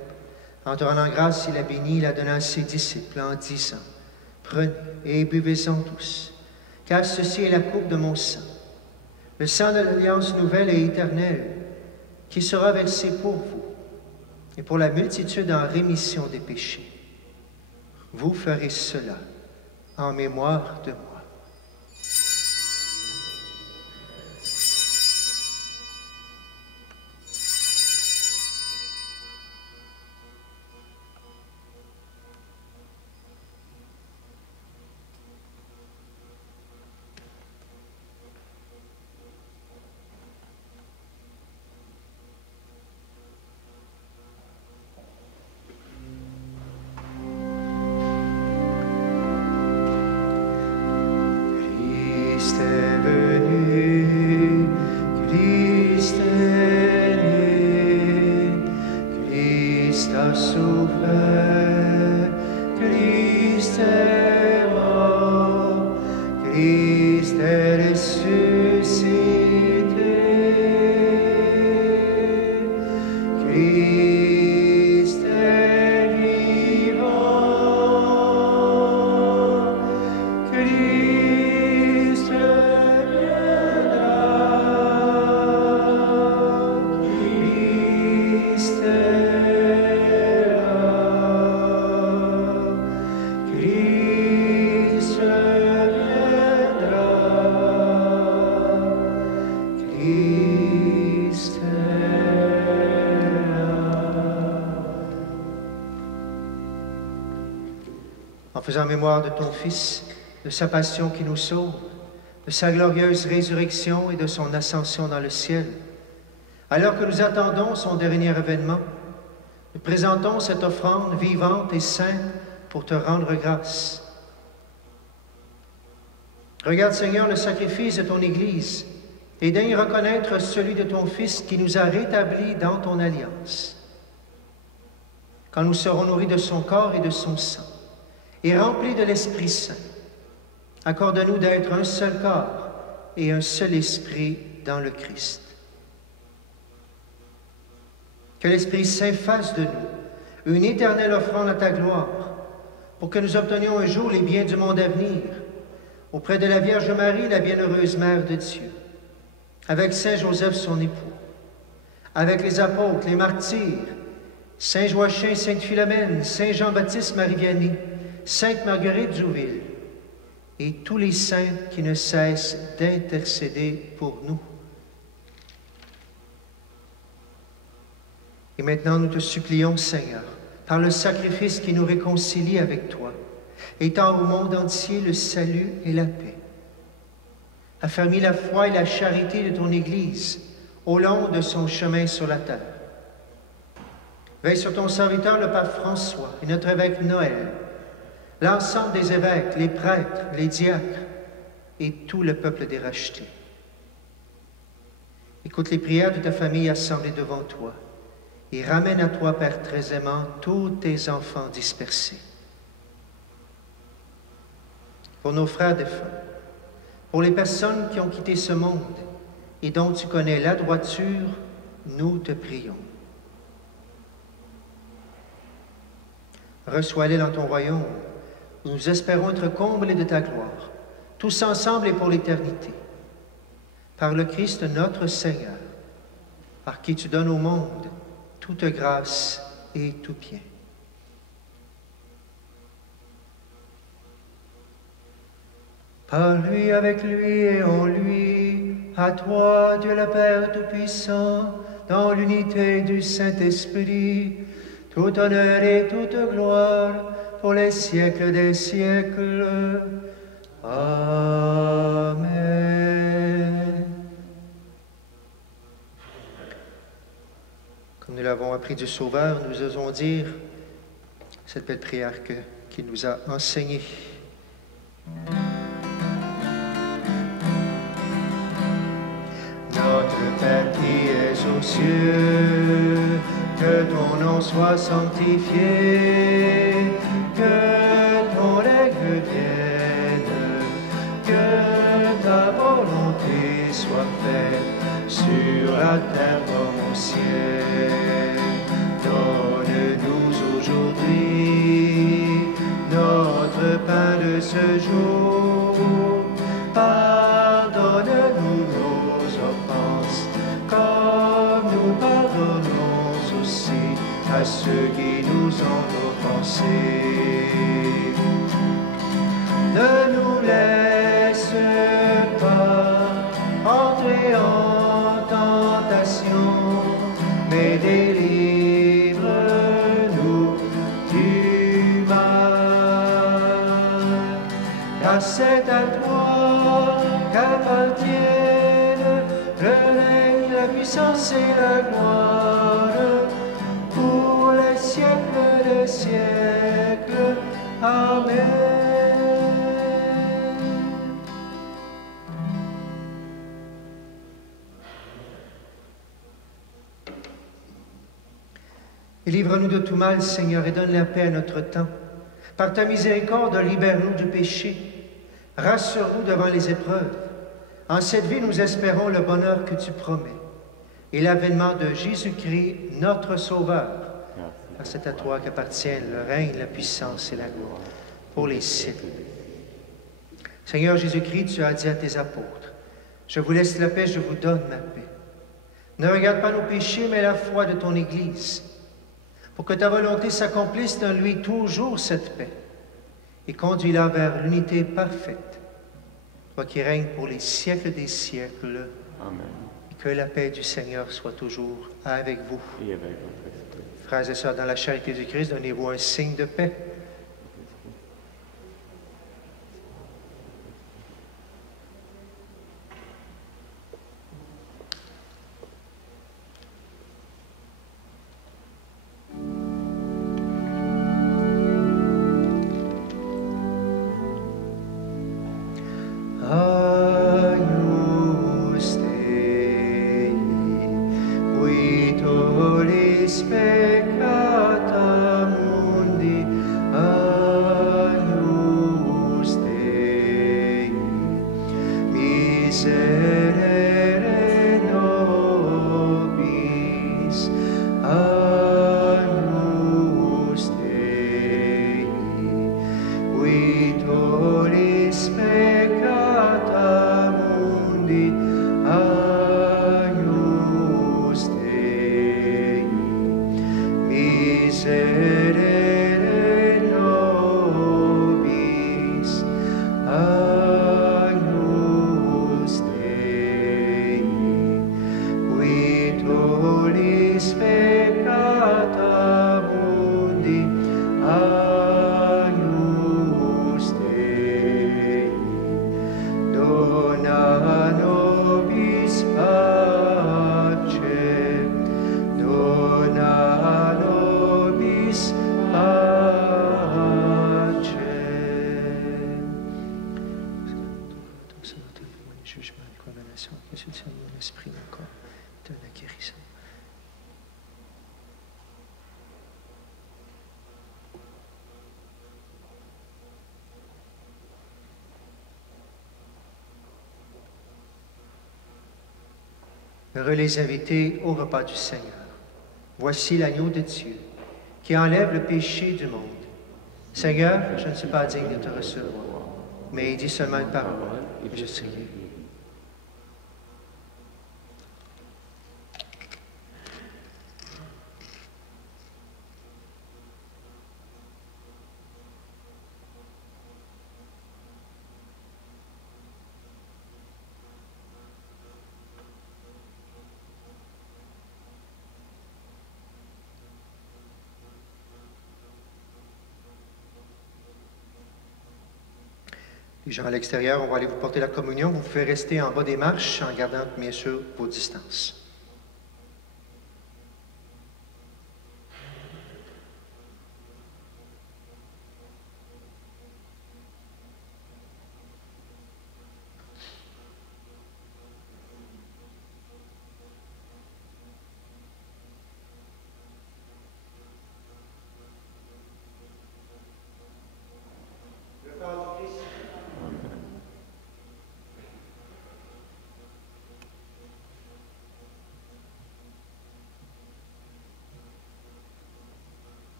En te rendant grâce, il la bénit, il la donna à ses disciples en disant, « Prenez et buvez-en tous, car ceci est la coupe de mon sang, le sang de l'alliance nouvelle et éternelle, qui sera versé pour vous et pour la multitude en rémission des péchés. Vous ferez cela en mémoire de moi. » Christ est là. En faisant mémoire de ton Fils, de sa passion qui nous sauve, de sa glorieuse résurrection et de son ascension dans le ciel, alors que nous attendons son dernier événement, nous présentons cette offrande vivante et sainte pour te rendre grâce. Regarde, Seigneur, le sacrifice de ton Église et daigne reconnaître celui de ton Fils qui nous a rétablis dans ton alliance. Quand nous serons nourris de son corps et de son sang et remplis de l'Esprit Saint, accorde-nous d'être un seul corps et un seul esprit dans le Christ. Que l'Esprit Saint fasse de nous une éternelle offrande à ta gloire, pour que nous obtenions un jour les biens du monde à venir, auprès de la Vierge Marie, la bienheureuse Mère de Dieu, avec Saint Joseph, son époux, avec les apôtres, les martyrs, Saint Joachim, Sainte Philomène, Saint Jean-Baptiste Marie Vianney, Sainte Marguerite Jouville, et tous les saints qui ne cessent d'intercéder pour nous. Et maintenant, nous te supplions, Seigneur, par le sacrifice qui nous réconcilie avec toi, étends au monde entier le salut et la paix. Affermis la foi et la charité de ton Église au long de son chemin sur la terre. Veille sur ton serviteur, le pape François, et notre évêque Noël, l'ensemble des évêques, les prêtres, les diacres et tout le peuple des rachetés. Écoute les prières de ta famille assemblée devant toi et ramène à toi, Père très aimant, tous tes enfants dispersés. Pour nos frères défunts, pour les personnes qui ont quitté ce monde et dont tu connais la droiture, nous te prions. Reçois-les dans ton royaume, où nous espérons être comblés de ta gloire, tous ensemble et pour l'éternité. Par le Christ notre Seigneur, par qui tu donnes au monde toute grâce et tout bien. Par lui, avec lui et en lui, à toi, Dieu le Père Tout-Puissant, dans l'unité du Saint-Esprit, tout honneur et toute gloire pour les siècles des siècles. Amen. Comme nous l'avons appris du Sauveur, nous osons dire cette belle prière qu'il nous a enseignée. Notre Père qui es aux cieux, que ton nom soit sanctifié, que ton règne vienne, que ta volonté soit faite sur la terre comme au ciel. Donne-nous aujourd'hui notre pain de ce jour. Pardonne-nous nos offenses, comme nous pardonnons aussi à ceux qui nous ont offensés. Ne nous laisse pas entrer en tentation, mais délivre-nous du mal. Car c'est à toi qu'appartiennent le règne, la puissance et la gloire pour les siècles des siècles. Amen. Et livre-nous de tout mal, Seigneur, et donne la paix à notre temps. Par ta miséricorde, libère-nous du péché. Rassure-nous devant les épreuves. En cette vie, nous espérons le bonheur que tu promets et l'avènement de Jésus-Christ, notre Sauveur. Car c'est à toi qu'appartiennent le règne, la puissance et la gloire pour les siècles. Seigneur Jésus-Christ, tu as dit à tes apôtres, « Je vous laisse la paix, je vous donne ma paix. Ne regarde pas nos péchés, mais la foi de ton Église, pour que ta volonté s'accomplisse dans lui toujours cette paix, et conduis-la vers l'unité parfaite, toi qui règnes pour les siècles des siècles. Amen. Et Que la paix du Seigneur soit toujours avec vous. Et avec votre esprit. Frères et sœurs, dans la charité du Christ, donnez-vous un signe de paix. Agnus Dei, qui tollis peccata mundi, Agnus Dei, miserere nobis, Agnus Dei, qui tollis peccata mundi, Agnus Dei, miserere nobis, Agnus Dei, qui tollis peccata mundi, Agnus Dei, dona nobis pace, dona nobis pace. C'est notre témoin de jugement et condamnation, que ce soit mon esprit, mon corps, de la guérison. Heureux les invités au repas du Seigneur. Voici l'agneau de Dieu qui enlève le péché du monde. Seigneur, je ne suis pas digne de te recevoir, mais dis seulement une parole et je serai guéri. Les gens à l'extérieur, on va aller vous porter la communion. Vous pouvez rester en bas des marches en gardant bien sûr vos distances.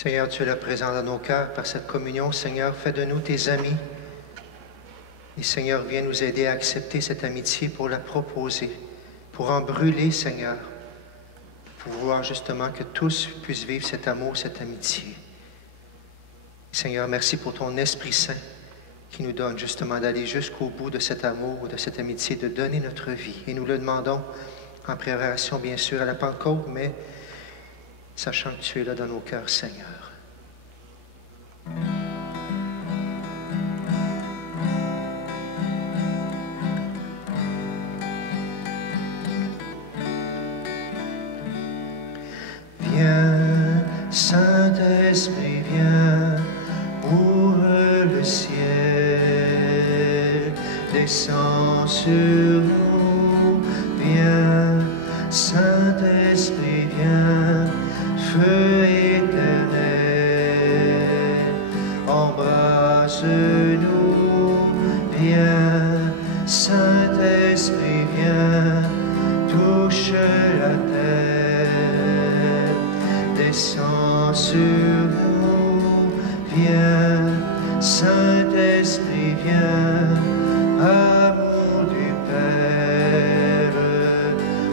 Seigneur, tu es là présent dans nos cœurs par cette communion. Seigneur, fais de nous tes amis. Et Seigneur, viens nous aider à accepter cette amitié pour la proposer, pour en brûler, Seigneur, pour vouloir justement que tous puissent vivre cet amour, cette amitié. Seigneur, merci pour ton Esprit Saint qui nous donne justement d'aller jusqu'au bout de cet amour, de cette amitié, de donner notre vie. Et nous le demandons en préparation, bien sûr, à la Pentecôte, mais sachant que tu es là dans nos cœurs, Seigneur. Viens, Saint-Esprit, viens, ouvre le ciel, descends sur nous, viens, Saint-Esprit, viens, feu éternel, embrasse-nous, viens, Saint-Esprit, viens, touche la terre, descends sur nous, viens, Saint-Esprit, viens, amour du Père,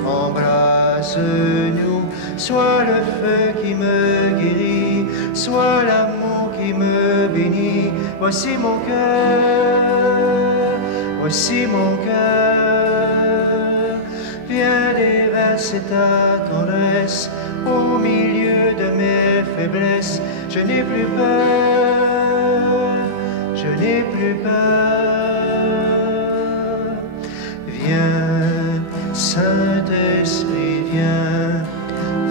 embrasse-nous, sois le feu qui me guérit, sois l'amour qui me bénit. Voici mon cœur, voici mon cœur, viens déverser ta tendresse au milieu de mes faiblesses. Je n'ai plus peur, je n'ai plus peur. Viens, Saint-Esprit, viens,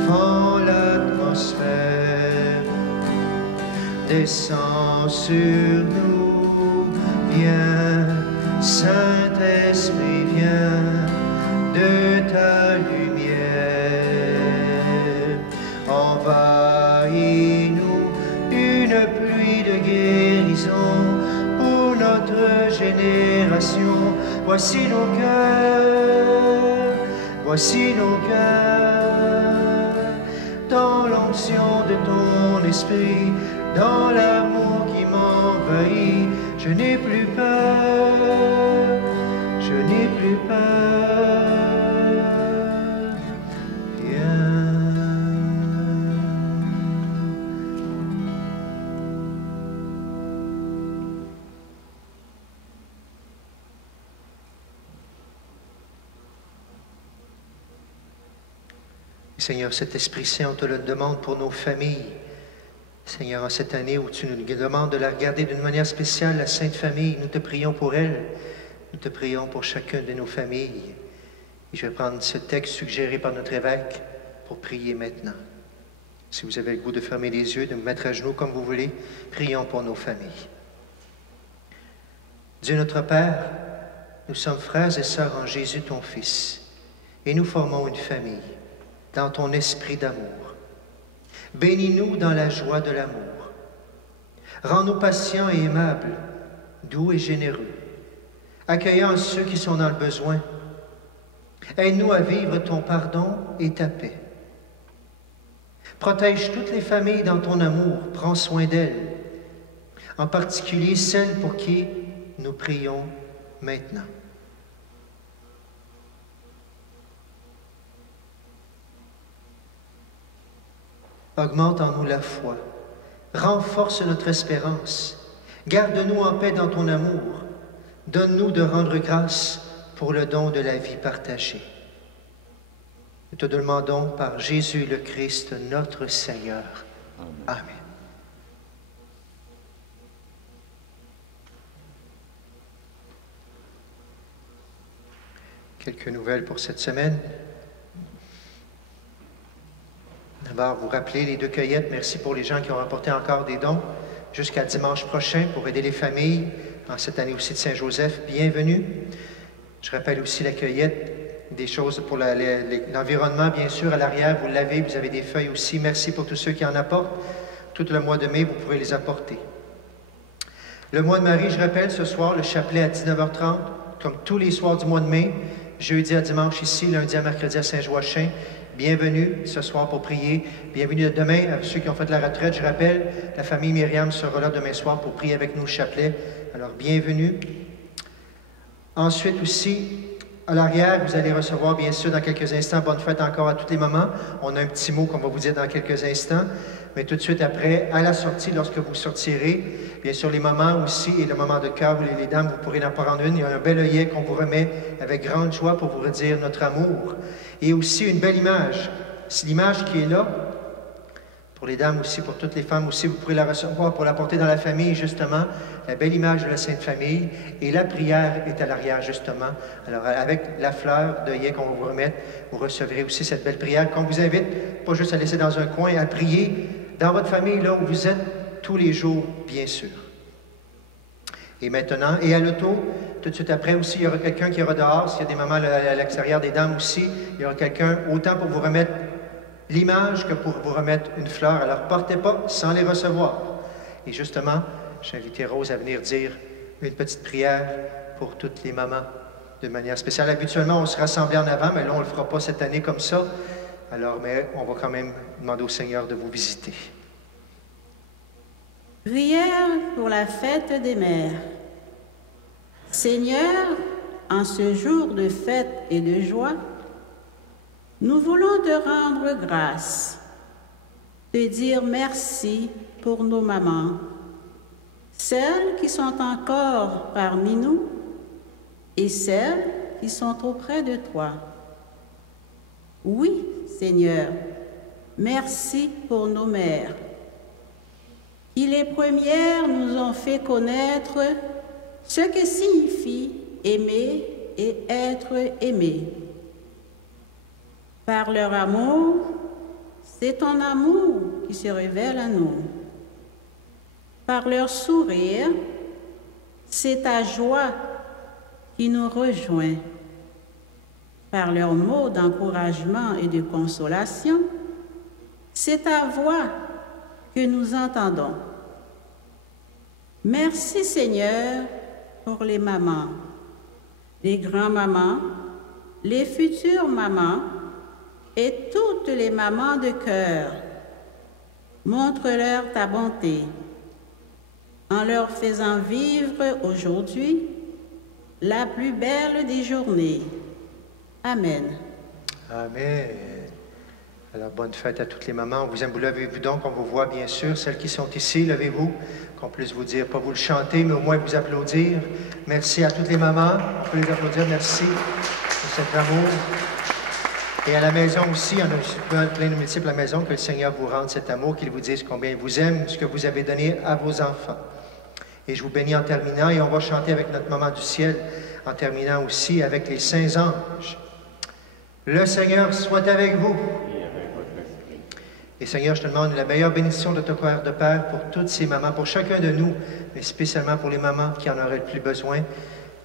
fends l'atmosphère, descends sur nous, viens, Saint-Esprit, viens, de ta lumière, envahis-nous, une pluie de guérison pour notre génération. Voici nos cœurs, voici nos cœurs, dans l'onction de ton esprit, dans l'amour qui m'envahit. Je n'ai plus peur, je n'ai plus peur. Seigneur, cet Esprit Saint, on te le demande pour nos familles. Seigneur, en cette année où tu nous demandes de la regarder d'une manière spéciale, la Sainte Famille, nous te prions pour elle. Nous te prions pour chacune de nos familles. Et je vais prendre ce texte suggéré par notre évêque pour prier maintenant. Si vous avez le goût de fermer les yeux, de me mettre à genoux comme vous voulez, prions pour nos familles. Dieu notre Père, nous sommes frères et sœurs en Jésus, ton Fils, et nous formons une famille dans ton esprit d'amour. Bénis-nous dans la joie de l'amour. Rends-nous patients et aimables, doux et généreux, accueillant ceux qui sont dans le besoin. Aide-nous à vivre ton pardon et ta paix. Protège toutes les familles dans ton amour, prends soin d'elles, en particulier celles pour qui nous prions maintenant. Augmente en nous la foi, renforce notre espérance, garde-nous en paix dans ton amour, donne-nous de rendre grâce pour le don de la vie partagée. Nous te demandons par Jésus le Christ, notre Seigneur. Amen. Amen. Quelques nouvelles pour cette semaine. D'abord, vous rappelez les 2 cueillettes. Merci pour les gens qui ont apporté encore des dons jusqu'à dimanche prochain pour aider les familles en cette année aussi de Saint-Joseph. Bienvenue. Je rappelle aussi la cueillette, des choses pour l'environnement, bien sûr, à l'arrière. Vous l'avez, vous avez des feuilles aussi. Merci pour tous ceux qui en apportent. Tout le mois de mai, vous pourrez les apporter. Le mois de Marie, je rappelle, ce soir, le chapelet à 19h30, comme tous les soirs du mois de mai, jeudi à dimanche ici, lundi à mercredi à Saint-Joachim. bienvenue ce soir pour prier. Bienvenue demain à ceux qui ont fait la retraite. Je rappelle, la famille Myriam sera là demain soir pour prier avec nous au chapelet. Alors, bienvenue. Ensuite aussi, à l'arrière, vous allez recevoir, bien sûr, dans quelques instants, bonne fête encore à tous les mamans. On a un petit mot qu'on va vous dire dans quelques instants. Mais tout de suite après, à la sortie, lorsque vous sortirez, bien sûr, les mamans aussi et le moment de cœur, les dames, vous pourrez en prendre une. Il y a un bel œillet qu'on vous remet avec grande joie pour vous redire notre amour. Et aussi une belle image. C'est l'image qui est là. Pour les dames aussi, pour toutes les femmes aussi, vous pourrez la recevoir pour la porter dans la famille, justement. La belle image de la Sainte Famille. Et la prière est à l'arrière, justement. Alors, avec la fleur d'œillet qu'on va vous remettre, vous recevrez aussi cette belle prière qu'on vous invite, pas juste à laisser dans un coin, à prier dans votre famille, là où vous êtes, tous les jours, bien sûr. Et maintenant, et à l'auto, tout de suite après aussi, il y aura quelqu'un qui ira dehors. S'il y a des mamans à l'extérieur, des dames aussi, il y aura quelqu'un, autant pour vous remettre l'image que pour vous remettre une fleur. Alors, partez pas sans les recevoir. Et justement, j'ai invité Rose à venir dire une petite prière pour toutes les mamans de manière spéciale. Habituellement, on se rassemblait en avant, mais là, on ne le fera pas cette année comme ça. Alors, mais on va quand même demander au Seigneur de vous visiter. Prière pour la fête des mères. Seigneur, en ce jour de fête et de joie, nous voulons te rendre grâce, te dire merci pour nos mamans, celles qui sont encore parmi nous et celles qui sont auprès de toi. Oui, Seigneur, merci pour nos mères, qui les premières nous ont fait connaître ce que signifie aimer et être aimé. Par leur amour, c'est ton amour qui se révèle à nous. Par leur sourire, c'est ta joie qui nous rejoint. Par leurs mots d'encouragement et de consolation, c'est ta voix que nous entendons. Merci Seigneur pour les mamans, les grands-mamans, les futures mamans et toutes les mamans de cœur. Montre-leur ta bonté en leur faisant vivre aujourd'hui la plus belle des journées. Amen. Amen. Alors, bonne fête à toutes les mamans. Vous levez-vous donc, on vous voit bien sûr. Celles qui sont ici, levez-vous, qu'on puisse vous dire, pas vous le chanter, mais au moins vous applaudir. Merci à toutes les mamans. On peut les applaudir. Merci pour cet amour. Et à la maison aussi, on a plein de multiples à la maison, que le Seigneur vous rende cet amour, qu'il vous dise combien il vous aime, ce que vous avez donné à vos enfants. Et je vous bénis en terminant, et on va chanter avec notre Maman du ciel, en terminant aussi avec les saints anges. Le Seigneur soit avec vous. Et Seigneur, je te demande la meilleure bénédiction de ton cœur de Père pour toutes ces mamans, pour chacun de nous, mais spécialement pour les mamans qui en auraient le plus besoin.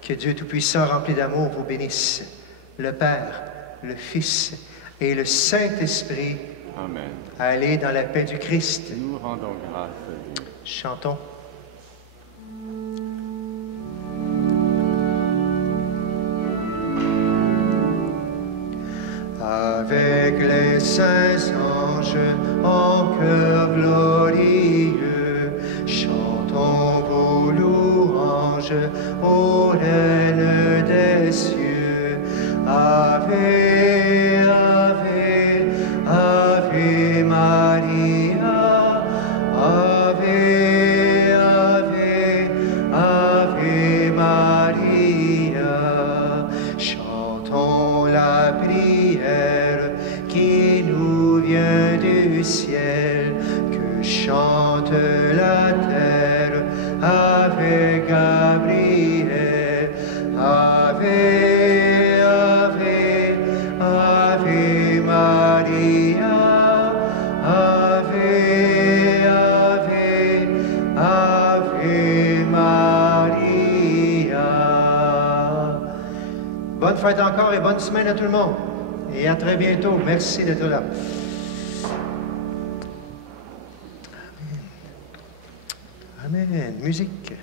Que Dieu Tout-Puissant, rempli d'amour, vous bénisse. Le Père, le Fils et le Saint-Esprit. Amen. Allez dans la paix du Christ. Nous rendons grâce à Dieu. Chantons. Avec les saints anges en chœur glorieux, chantons vos louanges, ô Reine des cieux. Ave, Ave, Ave Maria, Ave, Ave, Ave Maria. Chantons la prière qui nous vient du ciel, que chante la terre avec Gabriel. Ave, Ave, Ave Maria, Ave, Ave, Ave Maria. Bonne fête encore et bonne semaine à tout le monde. Et à très bientôt. Merci d'être là. Amen. Amen. Musique.